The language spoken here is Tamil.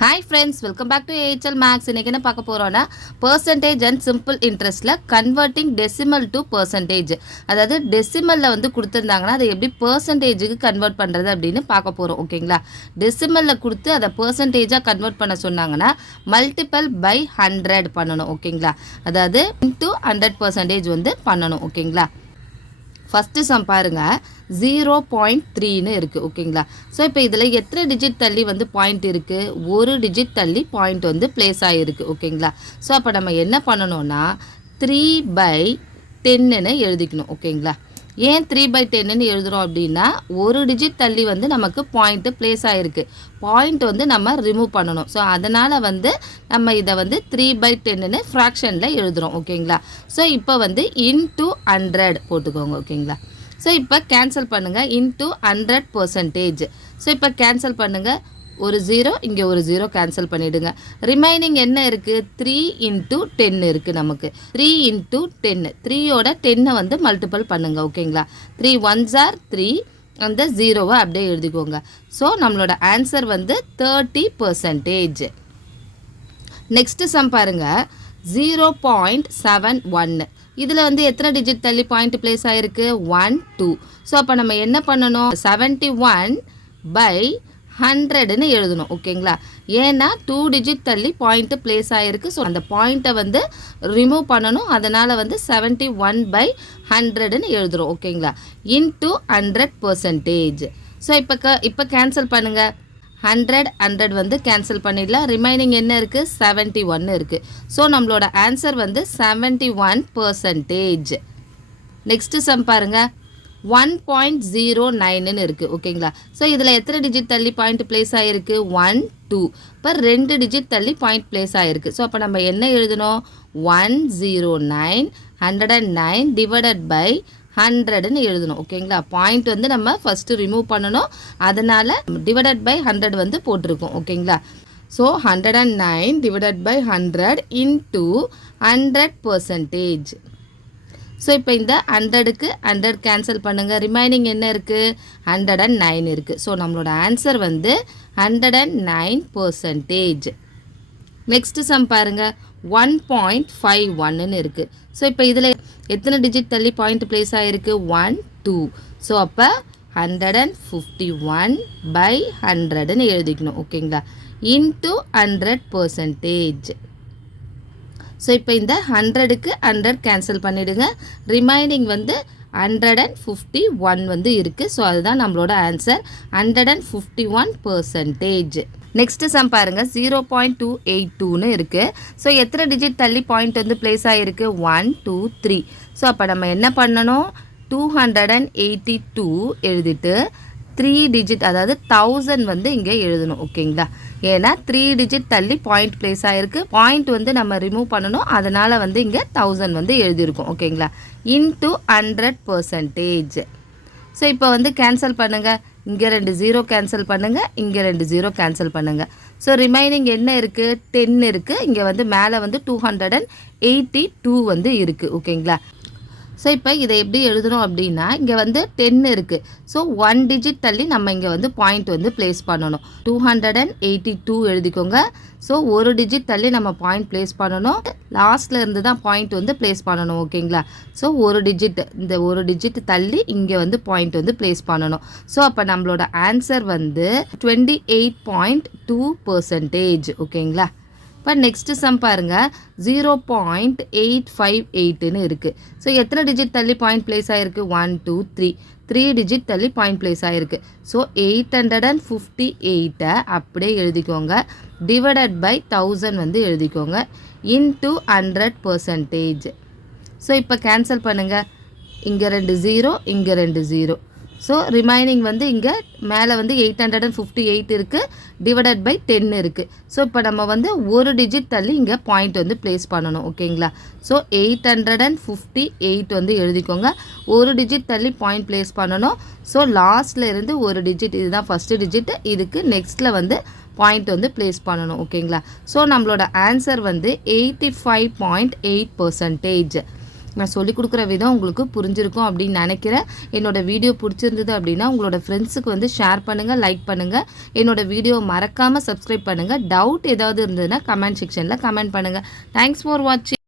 Hi friends welcome back to AHL maths இன்றைக்கி என்ன பார்க்க போகிறோன்னா பர்சன்டேஜ் அண்ட் சிம்பிள் இன்ட்ரெஸ்ட்டில் கன்வெர்ட்டிங் டெசிமல் டு பர்சன்டேஜ் அதாவது டெசிமலில் வந்து கொடுத்துருந்தாங்கன்னா அதை எப்படி பர்சன்டேஜுக்கு கன்வெர்ட் பண்ணுறது அப்படின்னு பார்க்க போகிறோம் ஓகேங்களா டெசிமலில் கொடுத்து அதை பர்சன்டேஜாக கன்வெர்ட் பண்ண சொன்னாங்கன்னா மல்டிபிள் பை ஹண்ட்ரட் பண்ணணும் ஓகேங்களா அதாவது இன்ட்டு ஹண்ட்ரட் பர்சன்டேஜ் வந்து பண்ணணும் ஓகேங்களா ஃபஸ்ட்டு சம் பாருங்க. ஜீரோ பாயிண்ட் த்ரீன்னு இருக்குது ஓகேங்களா? ஸோ இப்போ இதில் எத்தனை டிஜிட் தள்ளி வந்து பாயிண்ட் இருக்குது ஒரு டிஜிட் தள்ளி பாயிண்ட் வந்து ப்ளேஸ் ஆகிருக்கு ஓகேங்களா? ஸோ அப்போ நம்ம என்ன பண்ணணும்னா த்ரீ பை டென்னுன்னு எழுதிக்கணும் ஓகேங்களா? ஏன் த்ரீ பை டென்னு எழுதுகிறோம் அப்படின்னா ஒரு டிஜிட் தள்ளி வந்து நமக்கு பாயிண்ட்டு ப்ளேஸ் ஆகிருக்கு பாயிண்ட் வந்து நம்ம ரிமூவ் பண்ணணும். ஸோ அதனால் வந்து நம்ம இதை வந்து த்ரீ பை டென்னு ஃப்ராக்ஷனில் எழுதுகிறோம் ஓகேங்களா? ஸோ இப்போ வந்து இன்டூ ஹண்ட்ரட் போட்டுக்கோங்க ஓகேங்களா? ஸோ இப்போ கேன்சல் பண்ணுங்கள் இன்டூ ஹண்ட்ரட் பர்சன்டேஜ் ஸோ இப்போ கேன்சல் பண்ணுங்கள் ஒரு ஜீரோ இங்கே ஒரு ஜீரோ கேன்சல் பண்ணிவிடுங்க ரிமைனிங் என்ன இருக்குது த்ரீ இன்ட்டு டென் இருக்குது நமக்கு. த்ரீ இன்ட்டு டென்னு த்ரீயோட டென்னை வந்து மல்டிபிள் பண்ணுங்கள் ஓகேங்களா த்ரீ ஒன்ஸ் ஆர் த்ரீ அந்த ஜீரோவை அப்படியே எழுதிக்கோங்க. ஸோ நம்மளோட ஆன்சர் வந்து தேர்ட்டி பர்சன்டேஜ் நெக்ஸ்ட்டு சம் பாருங்கள் ஜீரோ பாயிண்ட் செவன் ஒன்று இதில் வந்து எத்தனை டிஜிட் தள்ளி பாயிண்ட் பிளேஸ் ஆகிருக்கு ஒன் டூ ஸோ அப்போ நம்ம என்ன பண்ணணும்? செவன்ட்டி ஒன் பை ஹண்ட்ரட்னு எழுதணும் ஓகேங்களா? ஏன்னா டூ டிஜிட் தள்ளி பாயிண்ட்டு பிளேஸ் ஆகிருக்கு ஸோ அந்த பாயிண்ட்டை வந்து ரிமூவ் பண்ணணும். அதனால் வந்து செவன்ட்டி ஒன் பை ஹண்ட்ரட்னு எழுதுகிறோம் ஓகேங்களா? இன்டூ ஹண்ட்ரட் பர்சன்டேஜ் ஸோ இப்போ க இப்போ கேன்சல் பண்ணுங்கள் ஹண்ட்ரட் ஹண்ட்ரட் வந்து கேன்சல் பண்ணிடலாம். ரிமைனிங் என்ன இருக்குது செவன்ட்டி ஒன்று இருக்குது ஸோ நம்மளோட ஆன்சர் வந்து seventy one percentage next sum பாருங்கள் ஒன் பாயிண்ட் ஜீரோ நைனுன்னு இருக்குது ஓகேங்களா ஸோ இதில் எத்தனை டிஜிட் தள்ளி பாயிண்ட் ப்ளேஸ் ஆகிருக்கு ஒன் டூ இப்போ ரெண்டு டிஜிட் தள்ளி பாயிண்ட் ப்ளேஸ் ஆகிருக்கு ஸோ அப்போ நம்ம என்ன எழுதணும்? One zero nine hundred and nine divided by ஹண்ட்ரடுன்னு எழுதணும் ஓகேங்களா பாயிண்ட் வந்து நம்ம ஃபஸ்ட்டு ரிமூவ் பண்ணணும். அதனால் டிவைடட் பை ஹண்ட்ரட் வந்து போட்டிருக்கோம் ஓகேங்களா so hundred and nine divided by hundred into hundred percentage so இப்போ இந்த ஹண்ட்ரடுக்கு ஹண்ட்ரட் கேன்சல் பண்ணுங்கள் ரிமைனிங் என்ன இருக்குது ஹண்ட்ரட் அண்ட் நைன் இருக்குது ஸோ நம்மளோட ஆன்சர் வந்து hundred and nine percentage next sum பாருங்கள் ஒன் பாயிண்ட் ஃபைவ் ஒன்னு இருக்குது ஸோ இப்போ இதில் எத்தனை டிஜிட் தள்ளி பாயிண்ட் ப்ளேஸ் ஆகிருக்கு ஒன் டூ ஸோ அப்போ hundred and fifty one by ஹண்ட்ரடுன்னு எழுதிக்கணும் ஓகேங்களா இன்ட்டு ஹண்ட்ரட் பர்சன்டேஜ் ஸோ இப்போ இந்த ஹண்ட்ரடுக்கு ஹண்ட்ரட் கேன்சல் பண்ணிவிடுங்க ரிமைனிங் வந்து ஹண்ட்ரட் அண்ட் ஃபிஃப்டி ஒன் வந்து இருக்குது ஸோ அதுதான் நம்மளோட answer hundred and fifty one percentage next sum பாருங்கள் ஜீரோ பாயிண்ட் டூ எயிட் டூன்னு இருக்குது ஸோ எத்தனை டிஜிட் தள்ளி பாயிண்ட் வந்து ப்ளேஸ் ஆகிருக்கு ஒன் டூ த்ரீ ஸோ அப்போ நம்ம என்ன பண்ணணும்? Two hundred and eighty two எழுதிட்டு த்ரீ டிஜிட் அதாவது தௌசண்ட் வந்து இங்கே எழுதணும் ஓகேங்களா? ஏன்னா த்ரீ டிஜிட் தள்ளி பாயிண்ட் ப்ளேஸ் ஆகிருக்கு பாயிண்ட் வந்து நம்ம ரிமூவ் பண்ணணும். அதனால் வந்து இங்கே தௌசண்ட் வந்து எழுதியிருக்கோம் ஓகேங்களா? இன்ட்டு ஹண்ட்ரட் பர்சன்டேஜ் ஸோ இப்போ வந்து கேன்சல் பண்ணுங்கள் இங்கே ரெண்டு ஜீரோ கேன்சல் பண்ணுங்கள் இங்கே ரெண்டு ஜீரோ கேன்சல் பண்ணுங்கள் ஸோ ரிமைனிங் என்ன இருக்குது டென் இருக்குது இங்கே வந்து மேலே வந்து two hundred and eighty two வந்து இருக்குது ஓகேங்களா? ஸோ இப்போ இதை எப்படி எழுதணும் அப்படின்னா இங்கே வந்து டென் இருக்குது ஸோ ஒன் டிஜிட் தள்ளி நம்ம இங்கே வந்து பாயிண்ட் வந்து ப்ளேஸ் பண்ணணும். Two hundred and eighty two எழுதிக்கோங்க. ஸோ ஒரு டிஜிட் தள்ளி நம்ம பாயிண்ட் ப்ளேஸ் பண்ணணும். லாஸ்ட்டில் இருந்து தான் பாயிண்ட் வந்து ப்ளேஸ் பண்ணணும் ஓகேங்களா ஸோ ஒரு டிஜிட் இந்த ஒரு டிஜிட் தள்ளி இங்கே வந்து பாயிண்ட் வந்து ப்ளேஸ் பண்ணணும். ஸோ அப்போ நம்மளோட ஆன்சர் வந்து twenty eight point two percentage ஓகேங்களா இப்போ நெக்ஸ்ட்டு சம் பாருங்கள் ஜீரோ பாயிண்ட் எயிட் ஃபைவ் எயிட்டுன்னு இருக்குது ஸோ எத்தனை டிஜிட் தள்ளி பாயிண்ட் ப்ளேஸ் ஆகிருக்கு one two three three digit தள்ளி பாயிண்ட் ப்ளேஸ் ஆகிருக்கு so eight hundred and fifty எயிட்டை அப்படியே எழுதிக்கோங்க. டிவைடட் பை தௌசண்ட் வந்து எழுதிக்கோங்க. இன்டூ ஹண்ட்ரட் பர்சன்டேஜ் ஸோ இப்போ கேன்சல் பண்ணுங்கள் இங்கே ரெண்டு ஜீரோ இங்கே ரெண்டு ஜீரோ ஸோ ரிமைனிங் வந்து இங்கே மேலே வந்து eight hundred and fifty eight இருக்குது டிவைடட் பை டென் இருக்குது ஸோ இப்போ நம்ம வந்து ஒரு டிஜிட் தள்ளி இங்கே பாயிண்ட் வந்து ப்ளேஸ் பண்ணணும் ஓகேங்களா? So eight hundred and fifty eight வந்து எழுதிக்கோங்க. ஒரு டிஜிட் தள்ளி பாயிண்ட் ப்ளேஸ் பண்ணணும். ஸோ லாஸ்ட்டில் இருந்து ஒரு டிஜிட் இதுதான் ஃபஸ்ட்டு டிஜிட் இதுக்கு நெக்ஸ்ட்டில் வந்து பாயிண்ட் வந்து ப்ளேஸ் பண்ணணும் ஓகேங்களா? ஸோ நம்மளோட ஆன்சர் வந்து eighty five point eight percentage நான் சொல்லிக் கொடுக்குற விதம் உங்களுக்கு புரிஞ்சிருக்கும் அப்படின்னு நினைக்கிறேன். என்னோட வீடியோ பிடிச்சிருந்தது அப்படின்னா உங்களோட ஃப்ரெண்ட்ஸுக்கு வந்து ஷேர் பண்ணுங்கள் லைக் பண்ணுங்கள் என்னோட வீடியோ மறக்காமல் சப்ஸ்கிரைப் பண்ணுங்கள் டவுட் ஏதாவது இருந்ததுன்னா கமெண்ட் செக்ஷனில் கமெண்ட் பண்ணுங்கள் தேங்க்ஸ் ஃபார் வாட்சிங்